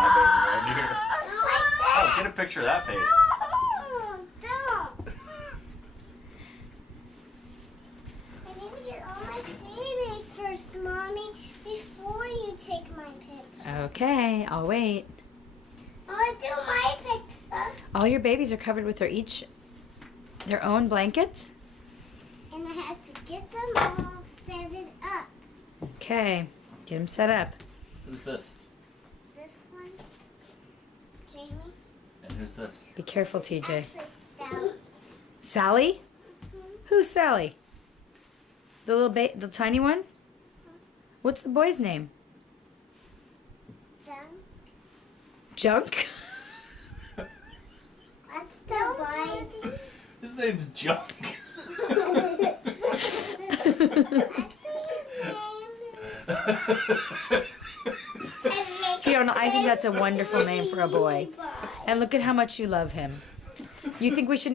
my baby right here. I Oh, get a picture of that face. No, don't. I need to get all my babies first, Mommy, before you take my picture. Okay, I'll wait. I want to do my picture. All your babies are covered with their own blankets? And I had to get them all set it up. Okay, get them set up. Who's this? This one, Jamie. And who's this? Be careful, TJ. Actually, Sally. Sally? Who's Sally? The the tiny one? What's the boy's name? Jen. Junk? That's the boy. His name's Junk. Fiona, I think that's a wonderful name for a boy. And look at how much you love him. You think we should